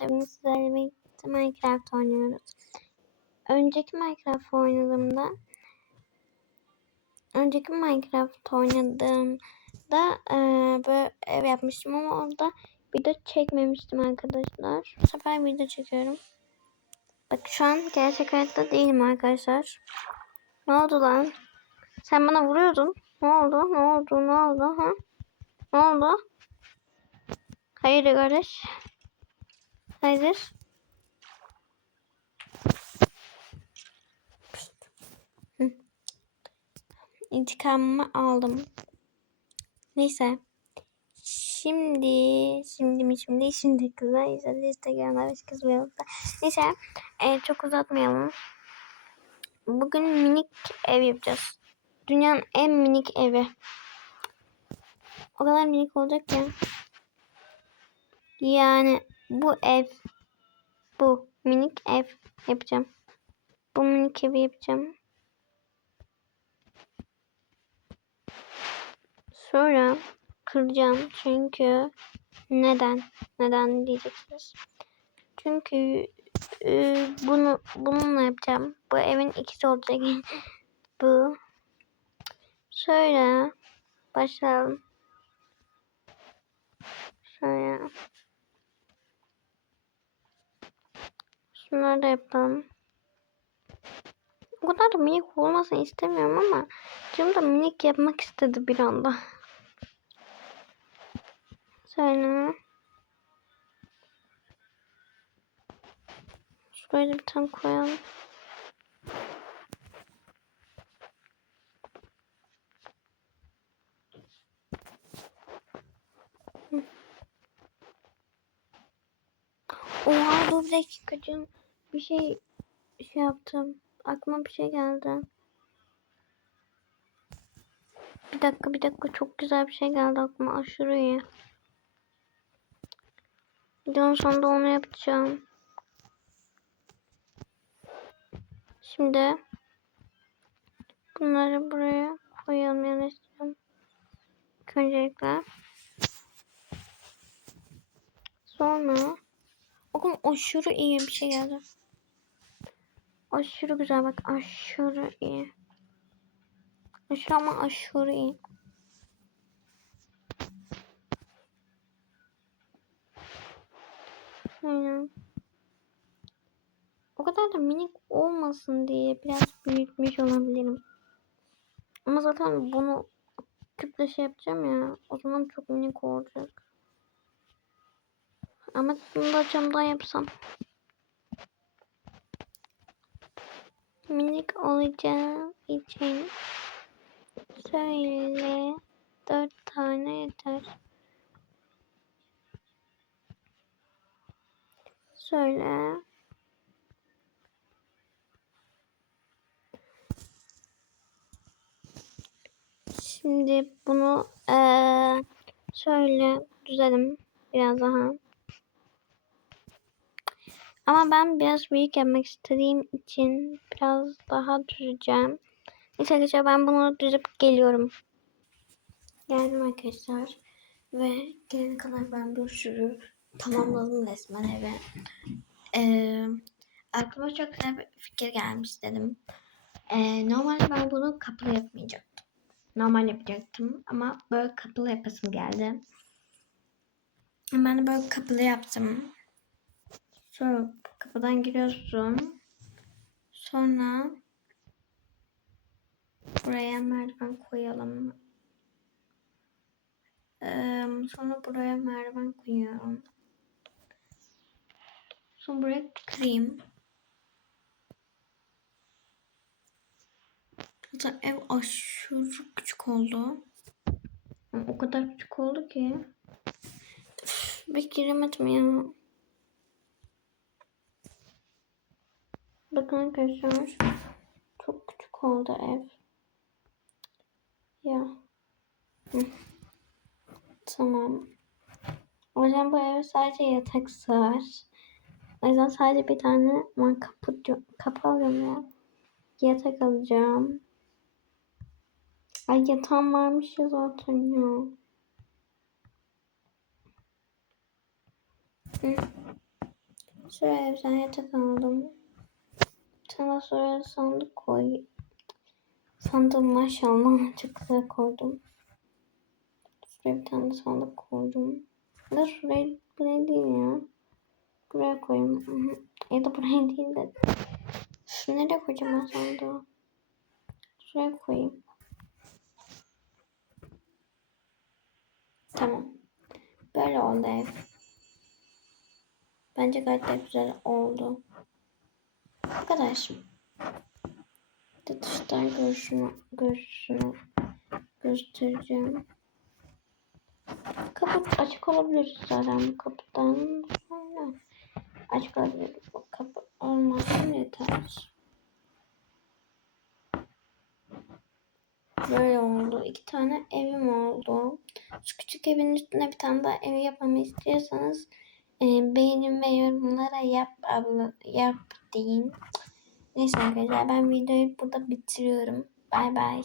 arkadaşlar bugün sizlerle birlikte Minecraft oynuyoruz. Önceki Minecraft oynadığımda önceki Minecraft oynadığımda e, böyle ev yapmıştım ama orada video çekmemiştim arkadaşlar. Bu sefer video çekiyorum. Bak şu an gerçek hayatta değilim arkadaşlar. Ne oldu lan? Sen bana vuruyordun. Ne oldu? Ne oldu? Ne oldu? Ha? Ne oldu? Hayır kardeş. Hayır. İntikamımı aldım. Neyse. Şimdi, şimdi mi şimdi, şimdi kızlar izledi Instagram'da hiç kızmayalım da. Neyse, e, çok uzatmayalım. Bugün minik ev yapacağız. Dünyanın en minik evi. O kadar minik olacak ki. Yani bu ev bu minik ev yapacağım. Bu minik evi yapacağım. Sonra kıracağım çünkü neden? Neden diyeceksiniz. Çünkü e, bunu bununla yapacağım. Bu evin ikisi olacak. bu. Şöyle başlayalım. Şöyle. Şunları da yapalım. O kadar da minik olmasını istemiyorum ama canım da minik yapmak istedi bir anda. Şöyle. Şuraya bir tane koyalım. Oha dur bir dakika canım. Bir şey şey yaptım. Aklıma bir şey geldi. Bir dakika bir dakika çok güzel bir şey geldi aklıma aşırı iyi. Videonun sonunda onu yapacağım. Şimdi bunları buraya koyalım yerleştirelim. Öncelikle. Sonra Bakın aşırı iyi bir şey geldi. Aşırı güzel bak aşırı iyi. Aşırı ama aşırı iyi. Aynen. O kadar da minik olmasın diye biraz büyütmüş olabilirim. Ama zaten bunu küple şey yapacağım ya. O zaman çok minik olacak. Ama bunu da camdan yapsam. Minik olacağı için şöyle dört tane yeter. Şöyle. Şimdi bunu ee, şöyle düzelim biraz daha. Ama ben biraz büyük yapmak istediğim için biraz daha düzeceğim. Neyse arkadaşlar ben bunu düzüp geliyorum. Geldim arkadaşlar. Ve gelene kadar ben bir sürü tamamladım resmen eve. Ee, aklıma çok güzel bir fikir gelmiş dedim. Ee, normalde ben bunu kapılı yapmayacaktım. Normal yapacaktım ama böyle kapılı yapasım geldi. Ben de böyle kapılı yaptım. Sonra kapıdan giriyorsun. Sonra buraya merdiven koyalım. Ee, sonra buraya merdiven koyuyorum. Sonra buraya kırayım. Zaten ev aşırı küçük oldu. O kadar küçük oldu ki. Üf, bir giremedim ya. Bakın arkadaşlar. Çok küçük oldu ev. Ya. Tamam. O yüzden bu eve sadece yatak sığar. O yüzden sadece bir tane ben kapı, kapı alıyorum ya. Yatak alacağım. Ay yatağım varmış ya zaten ya. Hı. Şuraya bir tane yatak aldım. Sana sonra sandık koy. Sandığı maşallah çok koydum. Şuraya bir tane sandık koydum. Da şuraya buraya değil ya. Buraya koyayım. Ya da buraya değil de. Şu nereye koyacağım ben sandığı? Şuraya koyayım. Tamam. Böyle oldu ev. Bence gayet güzel oldu. Kadar. Dıştan görüşünü, görüşünü göstereceğim. Kapı açık olabilir zaten bu kapıdan sonra. Açık olabilir. Bu kapı olmasın yeter. Böyle oldu. İki tane evim oldu. Şu küçük evin üstüne bir tane daha ev yapmamı istiyorsanız e, beğenin ve yorumlara yap abla yap deyin. Neyse arkadaşlar ben videoyu burada bitiriyorum. Bay bay.